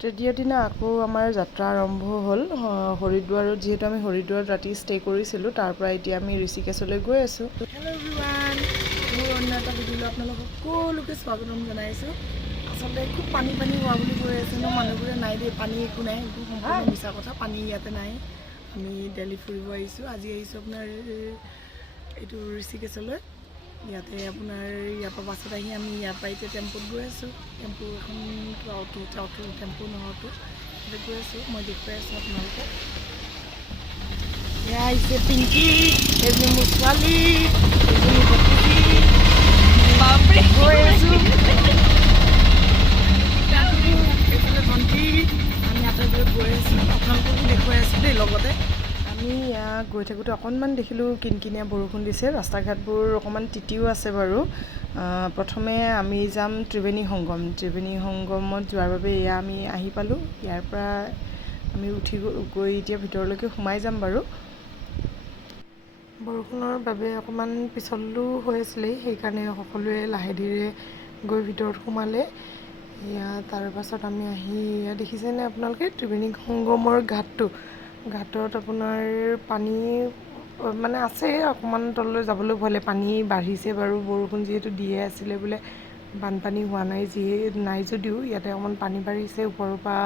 তৃতীয় দিনা আকৌ আমাৰ যাত্ৰা আৰম্ভ হ'ল হৰিদ্বাৰত। যিহেতু আমি হৰিদ্বাৰত ৰাতি ষ্টে কৰিছিলোঁ, তাৰ পৰা এতিয়া আমি ঋষিকেশলৈ গৈ আছোঁ। হেল্ল' এভৰিৱান, মোৰ অন্য এটা ভিডিঅ'লৈ আপোনালোকক সকলোকে স্বাগতম জনাইছোঁ। আচলতে খুব পানী হোৱা বুলি কৈ আছে ন মানুহবোৰে। নাই দেই, পানী একো নাই, একদম সম্পূৰ্ণ মিছা কথা। পানী ইয়াতে নাই। আমি দিল্লী ফুৰিব আহিছোঁ। আজি আহিছোঁ আপোনাৰ এইটো ঋষিকেশলৈ। ইয়াতে আপোনাৰ ইয়াৰ পৰা বাছত আহি আমি ইয়াৰ পৰা এতিয়া টেম্পুত গৈ আছোঁ। টেম্পু এখন কিবা অটো টেম্পু নহয়, অটো এতিয়া গৈ আছোঁ। মই দেখুৱাই আছোঁ আপোনালোকক। এয়া আহিছে পিংকি, এজনী মোৰ ছোৱালী, এজনী ভতিজী। গৈ আছোঁ এইফালে ভণ্টি। আমি আটাইবোৰে গৈ আছোঁ, আপোনালোককো দেখুৱাই আছোঁ দেই। লগতে আমি গৈ থাকোঁতে অকণমান দেখিলোঁ কিনকিনীয়া বৰষুণ দিছে। ৰাস্তা ঘাটবোৰ অকণমান তিতিও আছে বাৰু। প্ৰথমে আমি যাম ত্ৰিবেণী সংগমত যোৱাৰ বাবে এয়া আমি আহি পালোঁ। ইয়াৰ পৰা আমি উঠি গৈ এতিয়া ভিতৰলৈকে সোমাই যাম বাৰু। বৰষুণৰ বাবে অকণমান পিছলো হৈ আছিলে, সেইকাৰণে সকলোৱে লাহে ধীৰে গৈ ভিতৰত সোমালে। এয়া তাৰ পাছত আমি আহি দেখিছেনে আপোনালোকে ত্ৰিবেণী সংগমৰ ঘাটত আপোনাৰ পানী মানে আছে। অকণমান তললৈ যাবলৈ ভয়, পানী বাঢ়িছে বাৰু। বৰষুণ যিহেতু দিয়ে আছিলে বোলে, বানপানী হোৱা নাই যদিও ইয়াতে অকণমান পানী বাঢ়িছে। ওপৰৰ পৰা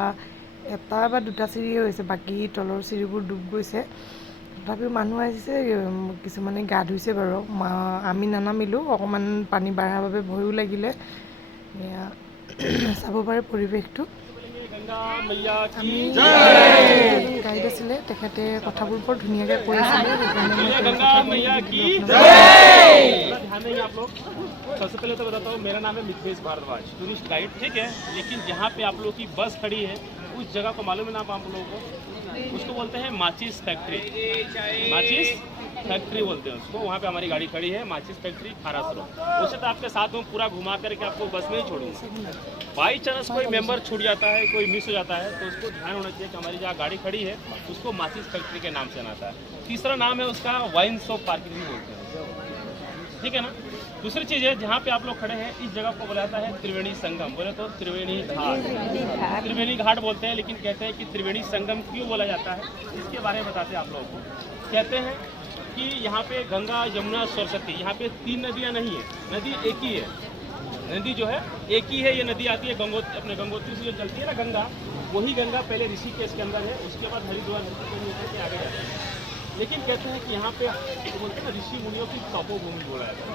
এটা বা দুটা চিৰিয়ে হৈছে, বাকী তলৰ চিৰিবোৰ ডুব গৈছে। তথাপিও মানুহ আহিছে, কিছুমানে গা ধুইছে বাৰু। আমি নানামিলোঁ, অকণমান পানী বাঢ়াৰ বাবে ভয়ো লাগিলে। এয়া চাব পাৰে পৰিৱেশটো। আমি গাইড আছিলে, তেখেতে কথাবোৰ বৰ ধুনীয়াকৈ কৈ আছিলে, সেইকাৰণে মই তেওঁৰ কথাখিনি सबसे पहले तो बताता हूँ, मेरा नाम है मिथेश भारद्वाज, टूरिस्ट गाइड, ठीक है। लेकिन जहाँ पे आप लोगों की बस खड़ी है उस जगह को मालूम है ना आप लोगों को? उसको बोलते हैं माचिस फैक्ट्री। माचिस फैक्ट्री बोलते हैं उसको। वहाँ पे हमारी गाड़ी खड़ी है, माचिस फैक्ट्री खारासरो। उसे तो आपके साथ में पूरा घुमा करके आपको बस में ही छोड़ूंगा। बाई चांस कोई मेंबर छूट जाता है, कोई मिस हो जाता है, तो उसको ध्यान होना चाहिए कि हमारी जहाँ गाड़ी खड़ी है उसको माचिस फैक्ट्री के नाम से आना है। तीसरा नाम है उसका वाइन शॉप पार्किंग भी बोलते हैं, ठीक है ना। दूसरी चीज़ है, जहाँ पे आप लोग खड़े हैं इस जगह को बोला जाता है त्रिवेणी संगम, बोले तो त्रिवेणी घाट बोलते हैं। लेकिन कहते हैं कि त्रिवेणी संगम क्यों बोला जाता है, इसके बारे में बताते हैं आप लोगों को। कहते हैं कि यहाँ पे गंगा, यमुना, सरस्वती, यहाँ पे तीन नदियाँ नहीं है, नदी एक ही है। नदी जो है एक ही है। ये नदी आती है अपने गंगोत्री से जो चलती है ना गंगा, वही गंगा पहले ऋषिकेश के अंदर है, उसके बाद हरिद्वार के आगे जाती है। लेकिन कहते हैं कि यहाँ पे बोलते हैं ना ऋषि मुनियों की तपोभूमि बोला जाता है।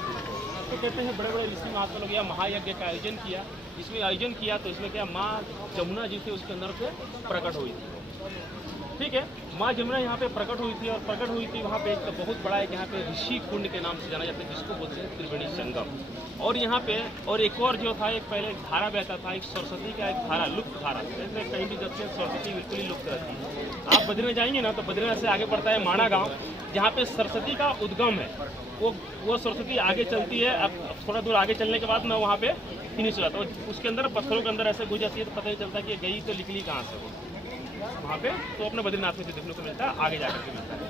तो कहते हैं बड़े बड़े ऋषि महात्मा लोग यहाँ महायज्ञ का आयोजन किया। इसमें आयोजन किया तो इसमें क्या माँ जमुना जी थे, उसके अंदर से प्रकट हुई थी, ठीक है। माँ जमुना यहाँ पे प्रकट हुई थी, और प्रकट हुई थी वहाँ पे एक बहुत बड़ा है, यहाँ पे ऋषि कुंड के नाम से जाना जाता है, जिसको बोलते हैं त्रिवेणी संगम। और यहाँ पे और एक और जो था, एक पहले एक धारा बहता था, एक सरस्वती का एक धारा, लुप्त धारा। जैसे कहीं भी जब से सरस्वती बिल्कुल ही लुप्त रहती है। आप बद्रीनाथ जाएंगे ना, तो बद्रीनाथ से आगे पड़ता है माणा गाँव, जहाँ पे सरस्वती का उद्गम है। वो सरस्वती आगे चलती है। अब थोड़ा दूर आगे चलने के बाद मैं वहाँ पे फिनिश हो जाता हूँ। उसके अंदर पत्थरों के अंदर ऐसे घुस जाती है, तो पता नहीं चलता कि गई तो निकली कहाँ से वो वहाँ पे। तो अपने बद्रीनाथ में देखने को मिलता है, आगे जाकर के मिलता है।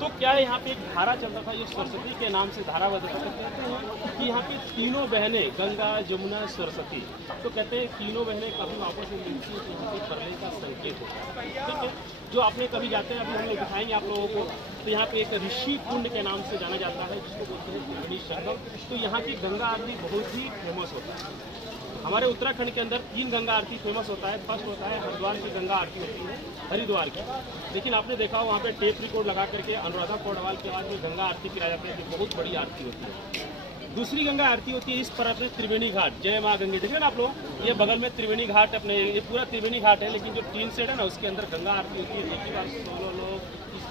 तो क्या है, यहाँ पे एक धारा चलता था, जो सरस्वती के नाम से धारा बदलता था। कहते हैं कि यहाँ पे तीनों बहनें, गंगा, यमुना, सरस्वती, तो कहते हैं तीनों बहनें कभी वापस नहीं मिलती है, तो यहाँ पे प्रलय का संकेत होता है, ठीक है। जो आपने कभी जाते हैं, अभी हम लोग दिखाएंगे आप लोगों को। तो यहाँ पे एक ऋषि कुंड के नाम से जाना जाता है, जिसको बोलते हैं त्रिवेणी संगम। तो यहाँ की गंगा आरती बहुत ही फेमस होता है। हमारे उत्तराखंड के अंदर 3 गंगा आरती फेमस होता है। फर्स्ट होता है हरिद्वार की गंगा आरती होती है, हरिद्वार की। लेकिन आपने देखा हो वहाँ पे टेप रिकॉर्ड लगा करके अनुराधा पौडवाल के बाद में गंगा आरती कराई जाती है, जो बहुत बड़ी आरती होती है। दूसरी गंगा आरती होती है इस पर अपने त्रिवेणी घाट, जय माँ गंगे। देखिए ना आप लोग, ये बगल में त्रिवेणी घाट, अपने ये पूरा त्रिवेणी घाट है, लेकिन जो टीन सेट है ना, उसके अंदर गंगा आरती होती है। एक ही बार 16 लोग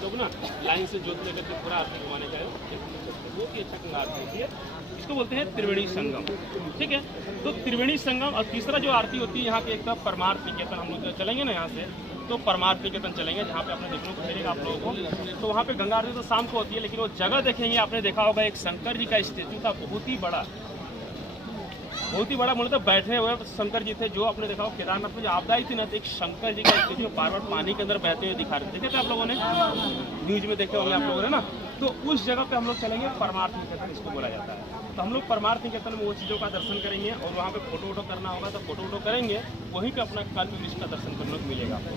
लोग ना लाइन से जोत लेकर के पूरा आरती घुमाने का बहुत ही अच्छा गंगा आरती होती है। इसको बोलते हैं त्रिवेणी संगम, ठीक है। तो त्रिवेणी संगम। और तीसरा जो आरती होती है यहाँ के, एक तरफ परमार्थ निकेतन, हम लोग चलेंगे ना यहाँ से, तो परमार्थ निकेतन चलेंगे, जहाँ पे आपने देखने को मिलेगा आप लोगों को। तो वहाँ पे गंगा आरती तो शाम को होती है, लेकिन वो जगह देखेंगे, आपने देखा होगा एक शंकर जी का स्टेचू था, बहुत ही बड़ा बोले तो बैठे हुए शंकर जी थे। जो आपने देखा हो केदारनाथ में जो आपदा आई थी ना, तो एक शंकर जी का स्टेचू बार बार पानी के अंदर बहते हुए दिखा रहे थे, देखे थे आप लोगों ने, न्यूज में देखे होंगे आप लोगों ने ना। तो उस जगह पे हम लोग चलेंगे, परमार्थ निकेतन इसको बोला जाता है। तो हम लोग परमार्थ निकेतन में वो चीज़ों का दर्शन करेंगे और वहाँ पे फोटो वोटो करना होगा तो फोटो वोटो करेंगे, वहीं पे अपना कल्प वृक्ष का दर्शन करने को मिलेगा आपको,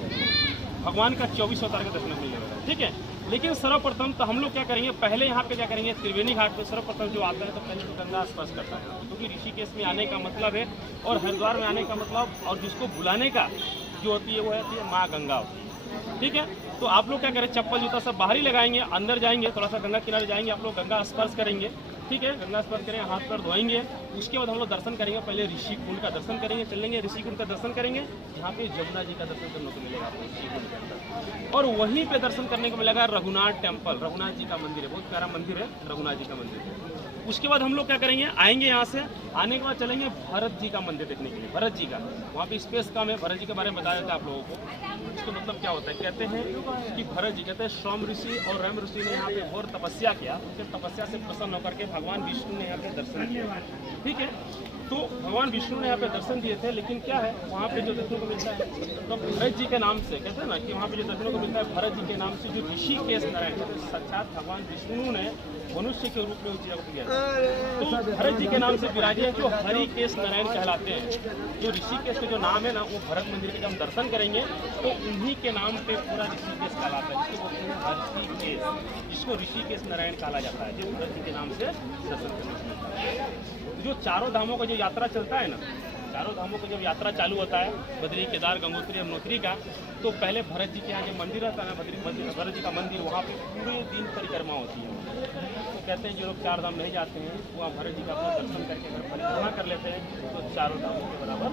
भगवान का 24 अवतार का दर्शन मिलेगा, ठीक है। लेकिन सर्वप्रथम तो हम लोग क्या करेंगे, पहले यहाँ पे क्या करेंगे, त्रिवेणी घाट पे सर्वप्रथम जो आता है तो पहले तो गंगा स्पर्श करता है, क्योंकि ऋषिकेश में आने का मतलब है और हरिद्वार में आने का मतलब और जिसको बुलाने का जो होती है वो होती है माँ गंगा होती है, ठीक है। तो आप लोग क्या करें, चप्पल जूता सब बाहर ही लगाएंगे, अंदर जाएंगे, थोड़ा सा गंगा किनारे जाएंगे, आप लोग गंगा स्पर्श करेंगे, ठीक है, गंगा स्पर्श करेंगे, हाथ पैर धोएंगे। उसके बाद हम लोग दर्शन करेंगे, पहले ऋषि कुंड का दर्शन करेंगे, चलेंगे ऋषि कुंड का दर्शन करेंगे, जहाँ पे जमुना जी का दर्शन करने को मिलेगा आपको ऋषि कुंड के अंदर। और वहीं पे दर्शन करने को मिलेगा रघुनाथ टेम्पल, रघुनाथ जी का मंदिर है, बहुत प्यारा मंदिर है रघुनाथ जी का मंदिर। उसके बाद हम लोग क्या करेंगे, आएंगे यहाँ से, आने के बाद चलेंगे भरत जी का मंदिर देखने के लिए, भरत जी का, वहाँ पे स्पेस कम है, भरत जी के बारे में बताया जाता है आप लोगों को। इसका मतलब क्या होता है, कहते हैं कि भरत जी, कहते हैं सोम ऋषि और रम ऋषि ने यहाँ पे घोर तपस्या किया, फिर तपस्या से प्रसन्न होकर के भगवान विष्णु ने यहाँ पे दर्शन किया, ठीक है। तो भगवान विष्णु ने यहाँ पे दर्शन दिए थे, लेकिन क्या है वहाँ पे जो देखने को मिलता है, तो भरत जी के नाम से कहते हैं ना कि वहाँ पे जो देखने को मिलता है भरत जी के नाम से जो ऋषिकेश नारायण, साक्षात भगवान विष्णु ने मनुष्य के रूप में उस जगह को दिया, तो भरत जी के नाम से विराजे जो हरिकेश नारायण कहलाते हैं। जो ऋषिकेश का जो नाम है ना, वो भरत मंदिर के हम दर्शन करेंगे तो उन्हीं के नाम पे पूरा ऋषिकेश कहलाता है, जिसको बोलते हैं हरिकेश, जिसको ऋषिकेश नारायण कहा जाता है, जो भरत जी के नाम से दर्शन करने को मिलता है। जो चारों धामों का जो यात्रा चलता है ना, चारों धामों का जब यात्रा चालू होता है, बद्री, केदार, गंगोत्री, यमुनोत्री का, तो पहले भरत जी के यहाँ जो मंदिर रहता है ना, भरत जी का मंदिर, वहाँ पे पूरे दिन परिक्रमा होती है। तो कहते हैं जो लोग चार धाम नहीं जाते हैं, वहाँ भरत जी का अपना दर्शन करके अगर परिक्रमा कर लेते हैं तो चारों धामों के बराबर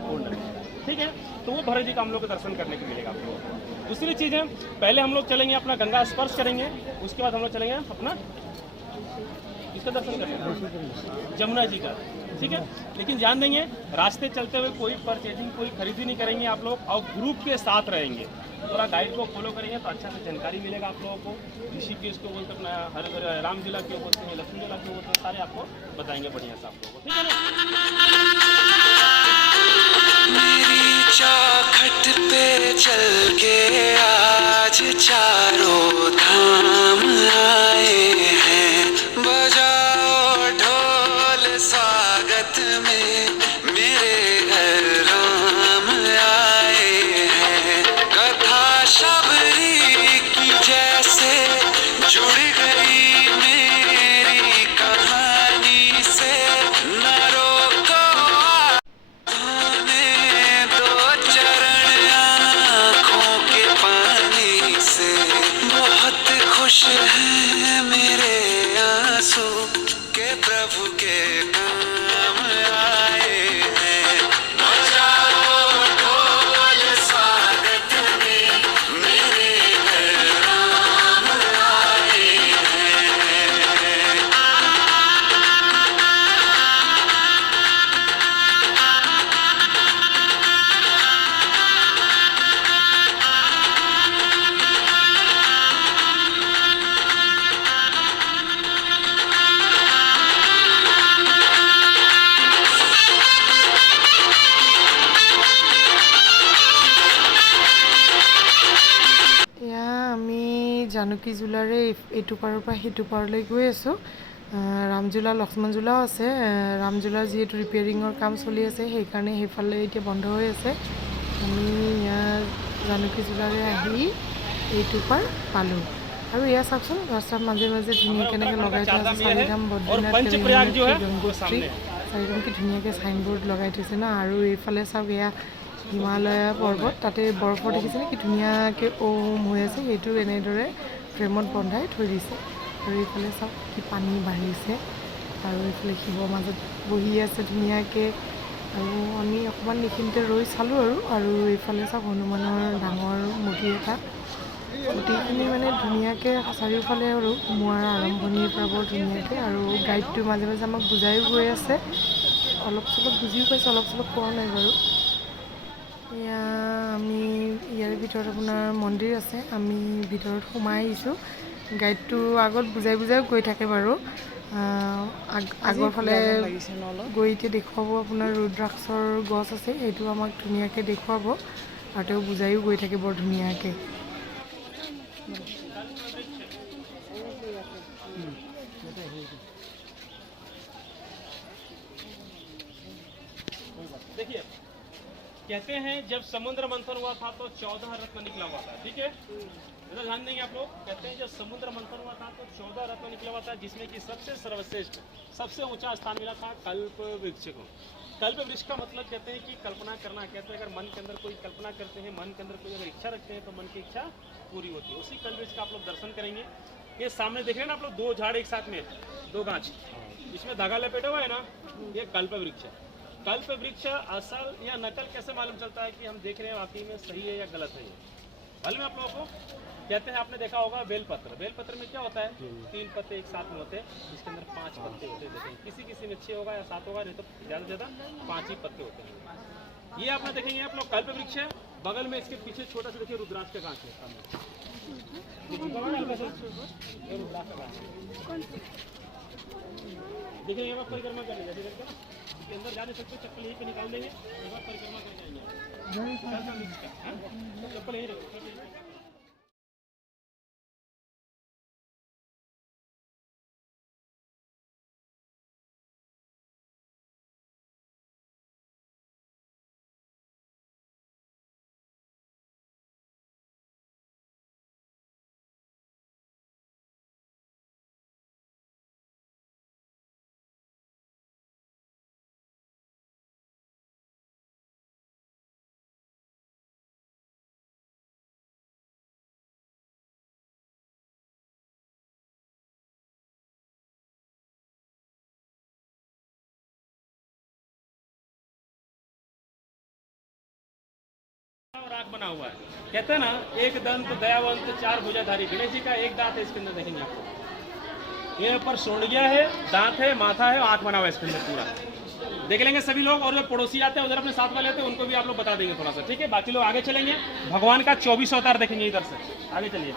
पूर्ण है, ठीक है। तो वो भरत जी का हम लोग को दर्शन करने को मिलेगा आप लोगों को। दूसरी चीज़ है, पहले हम लोग चलेंगे अपना गंगा स्पर्श करेंगे, उसके बाद हम लोग चलेंगे अपना इसका दर्शन करेंगे जमुना जी का, ठीक है। लेकिन ध्यान देंगे, रास्ते चलते हुए कोई परचेजिंग, कोई खरीदी नहीं करेंगे आप लोग, और ग्रुप के साथ रहेंगे, पूरा गाइड को फॉलो करेंगे तो अच्छा से जानकारी मिलेगा आप लोगों को। ऋषिकेश को बोलते अपना हर राम जिला क्यों बोलते हैं, लक्ष्मी जिला क्यों बोलते हैं, सारे आपको बताएंगे बढ़िया से आप लोगों को, ठीक है ना। मेरी चौखट पे चल के आज चारों धाम आए हैं, बजाओ ढोल स्वागत में, मेरे घर राम आए हैं। कथा शबरी की जैसे जुड़ गई मेरी कहानी से, न रोको दो चरण आँखों के पानी से। बहुत खुश हैं मेरे आंसू के प्रभु के काम आए हैं, बजाओ ढोल स्वागत में, मेरे घर राम आए हैं। এয়া আমি জানকী জোলাৰে এইটো পাৰৰ পৰা সেইটো পাৰলৈ গৈ আছোঁ। ৰামঝোলা, লক্ষ্মণঝোলাও আছে। ৰামঝোলাৰ যিহেতু ৰিপেয়াৰিঙৰ কাম চলি আছে, সেইকাৰণে সেইফালে এতিয়া বন্ধ হৈ আছে। আমি ইয়াৰ জানকী জোলাৰে আহি এইটো পাৰ পালোঁ। আৰু এয়া চাওকচোন, ৰাস্তাৰ মাজে মাজে ধুনীয়া কেনেকৈ লগাই থোৱা আছে, চাৰিধাম, বদ্ৰীনাথ, কেদাৰনাথ, গংগোত্ৰী, চাৰিধাম কি ধুনীয়াকৈ চাইনবোৰ্ড লগাই থৈছে ন। আৰু এইফালে চাওক, এয়া হিমালয়া পৰ্বত, তাতে বৰফৰ দেখিছেনে কি ধুনীয়াকৈ ওম হৈ আছে, সেইটো এনেদৰে ফ্ৰেমত বন্ধাই থৈ দিছে। আৰু এইফালে চাওক কি পানী বাঢ়িছে, আৰু এইফালে শিৱৰ মাজত বহি আছে ধুনীয়াকৈ। আৰু আমি অকণমান এইখিনিতে ৰৈ চালোঁ আৰু এইফালে চাওক হনুমানৰ ডাঙৰ মূৰ্তি এটা, গোটেইখিনি মানে ধুনীয়াকৈ চাৰিওফালে আৰু সোমোৱাৰ আৰম্ভণিৰ পৰা বৰ ধুনীয়াকৈ। আৰু গাইডটো মাজে মাজে আমাক বুজাইও গৈ আছে, অলপ চলপ বুজিও পাইছোঁ, অলপ চলপ পোৱা নাই বাৰু। এয়া আমি ইয়াৰে ভিতৰত আপোনাৰ মন্দিৰ আছে, আমি ভিতৰত সোমাই আহিছোঁ। গাইডটো আগত বুজাই গৈ থাকে বাৰু। আগৰ ফালে গৈ এতিয়া দেখুৱাব আপোনাৰ ৰুদ্ৰাক্ষৰ গছ আছে, সেইটো আমাক ধুনীয়াকৈ দেখুৱাব, আৰু তেওঁ বুজাইও গৈ থাকে বৰ ধুনীয়াকৈ। देखिए, कहते हैं जब समुद्र मंथन हुआ था तो 14 रत्न निकला हुआ था, ठीक है। इधर ध्यान देंगे आप लोग। कहते हैं जब समुद्र मंथन हुआ था तो 14 रत्न निकला हुआ था, जिसमें कि सबसे सर्वश्रेष्ठ, सबसे ऊंचा स्थान मिला था कल्प वृक्ष को। कल्प वृक्ष का मतलब कहते हैं कि कल्पना करना। कहते हैं अगर मन के अंदर कोई कल्पना करते हैं, मन के अंदर कोई अगर इच्छा रखते हैं तो मन की इच्छा पूरी होती है। उसी कल्प वृक्ष का आप लोग दर्शन करेंगे। ये सामने देख रहे हैं ना आप लोग, 2 झाड़ एक साथ में, 2 गाछ, इसमें धागा लपेटा हुआ है ना, ये कल्प वृक्ष है। कल्प वृक्ष असल या नकल कैसे मालूम चलता है कि हम देख रहे हैं वाकई में सही है या गलत है। मालूम है आप लोगों को? कहते हैं आपने देखा होगा बेलपत्र। बेलपत्र में क्या होता है? 3 पत्ते एक साथ में होते हैं, जिसके अंदर 5 पत्ते होते हैं। देखेंगे किसी किसी में 6 होगा या 7 होगा, नहीं तो ज़्यादा से ज़्यादा 5 ही पत्ते होते हैं। ये आपने देखेंगे आप लोग कल्प वृक्ष है। बगल में इसके पीछे छोटा सा देखिए रुद्राक्ष का कांच है सामने। देखिए ये परिक्रमा कर लेंगे, इसके अंदर जा नहीं सकते, चप्पल यहीं पे निकाल देंगे, एक बार परिक्रमा कर जाएंगे। चप्पल यहीं रखो। और आँख बना हुआ है। कहते हैं ना, एक दंत दयावंत 4 भुजाधारी। गणेश जी का एक दांत है इसके अंदर, देखेंगे आपको। ये ऊपर सोंडगिया है, दांत है, माथा है और आँख बना हुआ है इसके अंदर पूरा। देख लेंगे सभी लोग। और जो पड़ोसी आते हैं उधर अपने साथ वाले आते हैं, उनको भी आप लोग बता देंगे थोड़ा सा, ठीक है। बाकी लोग आगे चलेंगे। भगवान का 24 अवतार देखेंगे इधर से। आगे चलिए।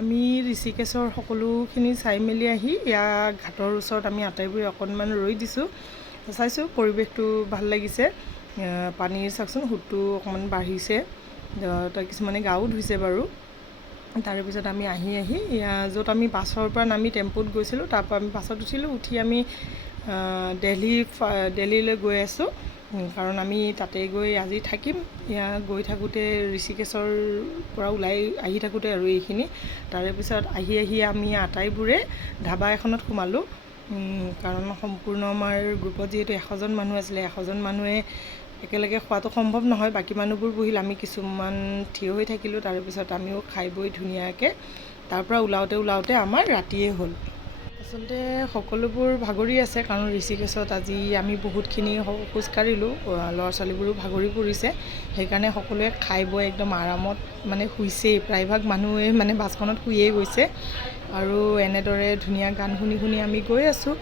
আমি ঋষিকেশৰ সকলোখিনি চাই মেলি আহি ইয়াৰ ঘাটৰ ওচৰত আমি আটাইবোৰে অকণমান ৰৈ দিছোঁ। চাইছোঁ পৰিৱেশটো ভাল লাগিছে। পানীৰ চাওকচোন সোঁতটো অকণমান বাঢ়িছে, কিছুমানে গাও ধুইছে বাৰু। তাৰে পিছত আমি আহি য'ত আমি বাছৰ পৰা নামি টেম্পুত গৈছিলোঁ, তাৰ পৰা আমি বাছত উঠিলোঁ। উঠি আমি দেলহিলৈ গৈ আছোঁ, কাৰণ আমি তাতে গৈ আজি থাকিম। গৈ থাকোঁতে ঋষিকেশৰ পৰা ওলাই আহি থাকোঁতে আৰু এইখিনি, তাৰে পিছত আহি আমি আটাইবোৰে ধাবা এখনত সোমালোঁ, কাৰণ সম্পূৰ্ণ আমাৰ গ্ৰুপত যিহেতু 100জন মানুহ আছিলে, 100জন মানুহে একেলগে খোৱাটো সম্ভৱ নহয়। বাকী মানুহবোৰ বহিল, আমি কিছুমান থিয় হৈ থাকিলোঁ। তাৰে পিছত আমিও খাই বৈ ধুনীয়াকৈ তাৰ পৰা ওলাওঁতে আমাৰ ৰাতিয়ে হ'ল। আচলতে সকলোবোৰ ভাগৰি আছে, কাৰণ ঋষিকেশত আজি আমি বহুতখিনি খোজকাঢ়িলোঁ, ল'ৰা ছোৱালীবোৰো ভাগৰি পৰিছে। সেইকাৰণে সকলোৱে খাই বৈ একদম আৰামত মানে শুইছেই, প্ৰায়ভাগ মানুহে মানে বাছখনত শুইয়ে গৈছে। আৰু এনেদৰে ধুনীয়া গান শুনি আমি গৈ আছোঁ।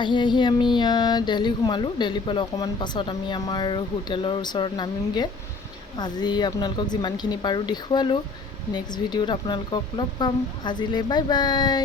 আহি আমি দেলহি সোমালোঁ। দেলহি পালে অকণমান পাছত আমি আমাৰ হোটেলৰ ওচৰত নামিমগৈ। আজি আপোনালোকক যিমানখিনি পাৰোঁ দেখুৱালোঁ। নেক্সট ভিডিঅ'ত আপোনালোকক লগ পাম। আজিলৈ বাই বাই।